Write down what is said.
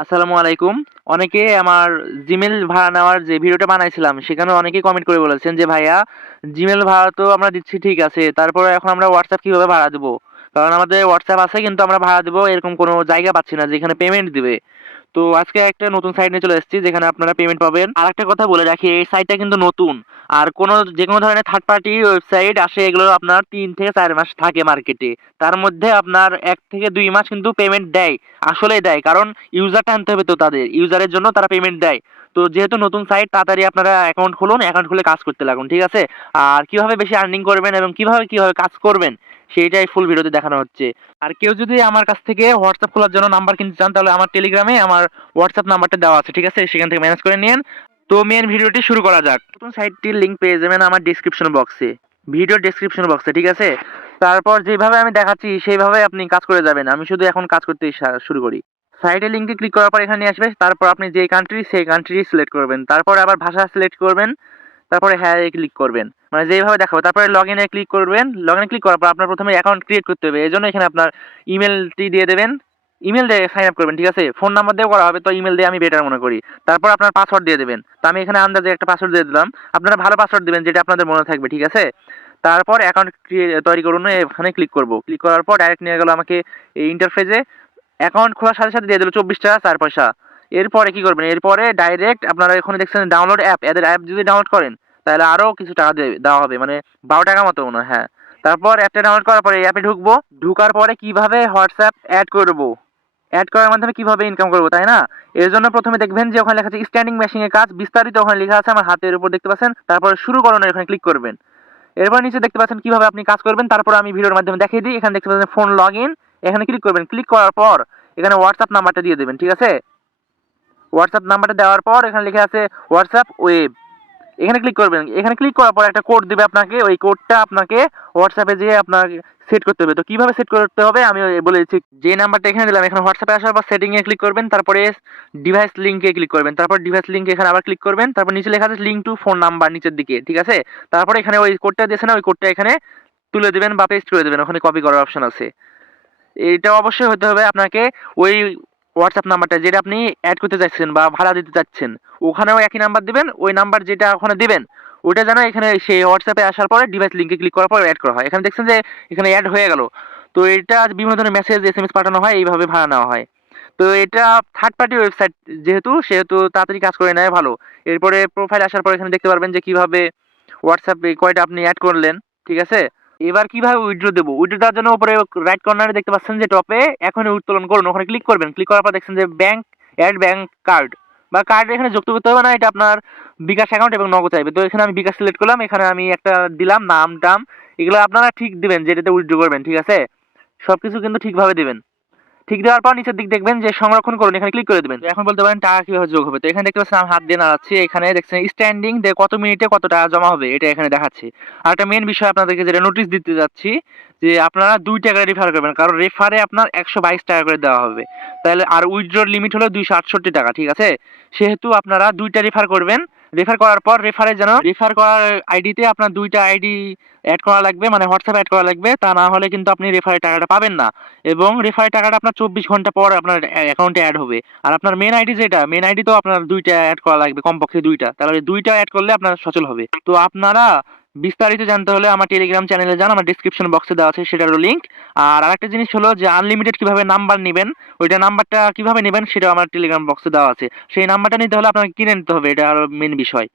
আসসালামু আলাইকুম। অনেকে আমার জিমেল ভাড়া নেওয়ার যে ভিডিওটা বানাইছিলাম সেখানে অনেকে কমেন্ট করে বলেছেন যে, ভাইয়া জিমেল ভাড়া তো আমরা দিচ্ছি, ঠিক আছে। তারপরে এখন আমরা হোয়াটসঅ্যাপ কীভাবে ভাড়া দেবো? কারণ আমাদের হোয়াটসঅ্যাপ আছে, কিন্তু আমরা ভাড়া দেবো এরকম কোনো জায়গা পাচ্ছি না যেখানে পেমেন্ট দিবে। তো আজকে একটা নতুন সাইট নিয়ে চলে এসেছি, যেখানে আপনারা পেমেন্ট পাবেন। আর একটা কথা বলে রাখি, এই সাইটটা কিন্তু নতুন। আর কোনো যে কোনো ধরনের থার্ড পার্টি ওয়েবসাইট আসে, এগুলো আপনার তিন থেকে চার মাস থাকে মার্কেটে তার মধ্যে আপনার এক থেকে দুই মাস কিন্তু পেমেন্ট দেয়, আসলেই দেয়। কারণ ইউজারটা আনতে হবে তো তাদের ইউজারের জন্য তারা পেমেন্ট দেয়। তো যেহেতু নতুন সাইট তাড়াতাড়ি আপনারা অ্যাকাউন্ট খুলুন অ্যাকাউন্ট খুলে কাজ করতে লাগুন, ঠিক আছে? আর কীভাবে বেশি আর্নিং করবেন এবং কীভাবে কীভাবে কাজ করবেন সেইটাই ফুল ভিডিওতে দেখানো হচ্ছে। আর কেউ যদি আমার কাছ থেকে হোয়াটসঅ্যাপ খোলার জন্য নাম্বার কিনতে চান, তাহলে আমার টেলিগ্রামে আমার হোয়াটসঅ্যাপ নাম্বারটা দেওয়া আছে, ঠিক আছে? সেখান থেকে ম্যানেজ করে নিন তো মেন ভিডিওটি শুরু করা যাক। নতুন সাইটটির লিঙ্ক পেয়ে যাবেন আমার ডিসক্রিপশন বক্সে ভিডিও ডিসক্রিপশন বক্সে ঠিক আছে? তারপর যেভাবে আমি দেখাচ্ছি, সেইভাবে আপনি কাজ করে যাবেন। আমি শুধু এখন কাজ করতে শুরু করি। সাইটের লিঙ্কে ক্লিক করার পর এখানে আসবে। তারপর আপনি যে কান্ট্রি সেই কান্ট্রি সিলেক্ট করবেন। তারপর আবার ভাষা সিলেক্ট করবেন। তারপরে হ্যাঁ ক্লিক করবেন। মানে যেভাবে দেখাবো, তারপরে লগ ইনে ক্লিক করবেন। লগ ইনে ক্লিক করার পর আপনার প্রথমে অ্যাকাউন্ট ক্রিয়েট করতে হবে। এই জন্য এখানে আপনার ইমেলটি দিয়ে দেবেন। ইমেল দিয়ে সাইন আপ করবেন, ঠিক আছে? ফোন নাম্বার দিয়েও করা হবে, তো ইমেল দিয়ে আমি বেটার মনে করি। তারপর আপনার পাসওয়ার্ড দিয়ে দেবেন। তো আমি এখানে আন্দাজে একটা পাসওয়ার্ড দিয়ে দিলাম। আপনারা ভালো পাসওয়ার্ড দেবেন, যেটা আপনাদের মনে থাকবে, ঠিক আছে? তারপর অ্যাকাউন্ট তৈরি করুন, এখানে ক্লিক করব। ক্লিক করার পর ডাইরেক্ট নিয়ে গেল আমাকে এই ইন্টারফেসে অ্যাকাউন্ট খোলার সাথে সাথে দিয়ে দিল চব্বিশ টাকা চার পয়সা। এরপরে কি করবেন? এরপরে ডাইরেক্ট আপনারা এখানে দেখছেন ডাউনলোড অ্যাপ এদের অ্যাপ যদি ডাউনলোড করেন তাহলে আরও কিছু টাকা দেওয়া হবে মানে বারো টাকা মতো মনে হয় তারপর অ্যাপটা ডাউনলোড করার পরে অ্যাপে ঢুকবো, ঢুকার পরে কীভাবে হোয়াটসঅ্যাপ অ্যাড করব? অ্যাড করার মাধ্যমে কীভাবে ইনকাম করব, তাই না? এর জন্য প্রথমে দেখবেন যে ওখানে লেখা আছে স্ট্যান্ডিং মেশিনের কাজ, বিস্তারিত ওখানে লেখা আছে, আমার হাতের উপর দেখতে পাচ্ছেন, তারপরে শুরু করানোর এখানে ক্লিক করবেন। এরপর নিচে দেখতে পাচ্ছেন কীভাবে আপনি কাজ করবেন, তারপর আমি ভিডিওর মাধ্যমে দেখিয়ে দিই, এখানে দেখতে পাচ্ছেন ফোন লগ ইন এখানে ক্লিক করবেন। ক্লিক করার পর এখানে হোয়াটসঅ্যাপ নাম্বারটা দিয়ে দেবেন, ঠিক আছে? হোয়াটসঅ্যাপ নাম্বারটা দেওয়ার পর এখানে লেখা আছে হোয়াটসঅ্যাপ ওয়েব এখানে ক্লিক করবেন। এখানে ক্লিক করার পর একটা কোড দিবে আপনাকে। ওই কোডটা আপনাকে হোয়াটসঅ্যাপে যেয়ে আপনাকে সেট করতে হবে। তো কীভাবে সেট করতে হবে? আমি বলে দিচ্ছি। যে নাম্বারটা এখানে দিলাম, এখানে হোয়াটসঅ্যাপে আসার পর সেটিংয়ে ক্লিক করবেন। তারপরে ডিভাইস লিঙ্কে ক্লিক করবেন। তারপর ডিভাইস লিঙ্ক এখানে আবার ক্লিক করবেন। তারপর নিচে লেখা আছে লিঙ্ক টু ফোন নাম্বার নিচের দিকে, ঠিক আছে? তারপরে এখানে ওই কোডটা দিয়েছে না, ওই কোডটা এখানে তুলে দেবেন বা পেস্ট করে দেবেন। ওখানে কপি করার অপশন আছে। এটা অবশ্যই হতে হবে আপনাকে ওই হোয়াটসঅ্যাপ নাম্বারটা যেটা আপনি অ্যাড করতে চাচ্ছেন বা ভাড়া দিতে চাচ্ছেন, ওখানেও একই নাম্বার দিবেন, ওই নাম্বার যেটা ওখানে দেবেন ওটা যেন এখানে সেই হোয়াটসঅ্যাপে আসার পরে ডিভাইস লিঙ্কে ক্লিক করার পর অ্যাড করা হয়। এখানে দেখছেন যে এখানে অ্যাড হয়ে গেল। তো এটা বিভিন্ন ধরনের মেসেজ এস এম এস পাঠানো হয়, এইভাবে ভাড়া নেওয়া হয়। তো এটা থার্ড পার্টি ওয়েবসাইট যেহেতু, সেহেতু তাড়াতাড়ি কাজ করে নেয় ভালো। এরপরে প্রোফাইল আসার পর এখানে দেখতে পারবেন যে কীভাবে হোয়াটসঅ্যাপে কয়টা আপনি অ্যাড করলেন, ঠিক আছে? এবার কীভাবে উইড্রো দেবো? উইড্রো দেওয়ার জন্য উপরে রাইট কর্নারে দেখতে পাচ্ছেন যে টপে এখন উত্তোলন করুন। ওখানে ক্লিক করবেন। ক্লিক করার পর দেখছেন যে ব্যাংক অ্যাড ব্যাংক কার্ড বা কার্ড এখানে যুক্ত করতে হবে না, এটা আপনার বিকাশ অ্যাকাউন্ট এবং নগদ চাইবে। তো এখানে আমি বিকাশ সিলেক্ট করলাম, এখানে আমি একটা দিলাম, নাম, টাম, এগুলো আপনারা ঠিক দেবেন, যেটাতে উইড্রো করবেন, ঠিক আছে? সব কিছু কিন্তু ঠিকভাবে দিবেন। ঠিক দেওয়ার পর নিচের দিক দেখবেন যে সংরক্ষণ করুন, এখানে ক্লিক করে দেবেন। এখন বলতে পারেন টাকা কীভাবে যোগ হবে? তো এখানে দেখতে পাচ্ছেন হাত দিয়ে নাড়াচ্ছি, এখানে দেখছেন স্ট্যান্ডিং কত মিনিটে কত টাকা জমা হবে, এটা এখানে দেখাচ্ছে। আর একটা মেন বিষয় আপনাদেরকে যেটা নোটিশ দিতে যাচ্ছি, যে আপনারা দুই টাকা রেফার করবেন, কারণ রেফারে আপনার একশো বাইশ টাকা করে দেওয়া হবে। তাহলে আর উইথড্রর লিমিট হলো দুইশো আটষট্টি টাকা, ঠিক আছে? সেহেতু আপনারা দুইটা রেফার করবেন রেফার করার পর রেফারে যেন রেফার করার আইডিতে আপনার দুইটা আইডি অ্যাড করা লাগবে মানে হোয়াটসঅ্যাপ অ্যাড করা লাগবে, তা না হলে কিন্তু আপনি রেফারের টাকাটা পাবেন না। এবং রেফারের টাকাটা আপনার চব্বিশ ঘণ্টা পর আপনার অ্যাকাউন্টে অ্যাড হবে। আর আপনার মেন আইডি যেটা মেন আইডি তো আপনার দুইটা অ্যাড করা লাগবে, কমপক্ষে দুইটা। তাহলে দুইটা অ্যাড করলে আপনার সচল হবে। তো আপনারা বিস্তারিত জানতে হলে আমার টেলিগ্রাম চ্যানেলে যান, আমার ডিসক্রিপশন বক্সে দেওয়া আছে সেটারও লিঙ্ক আর আরেকটা জিনিস হলো যে আনলিমিটেড কীভাবে নাম্বার নেবেন, ওইটা নাম্বারটা কীভাবে নেবেন সেটা আমার টেলিগ্রাম বক্সে দেওয়া আছে। সেই নাম্বারটা নিতে হলে আপনাকে কিনে নিতে হবে, এটা আরও মেন বিষয়।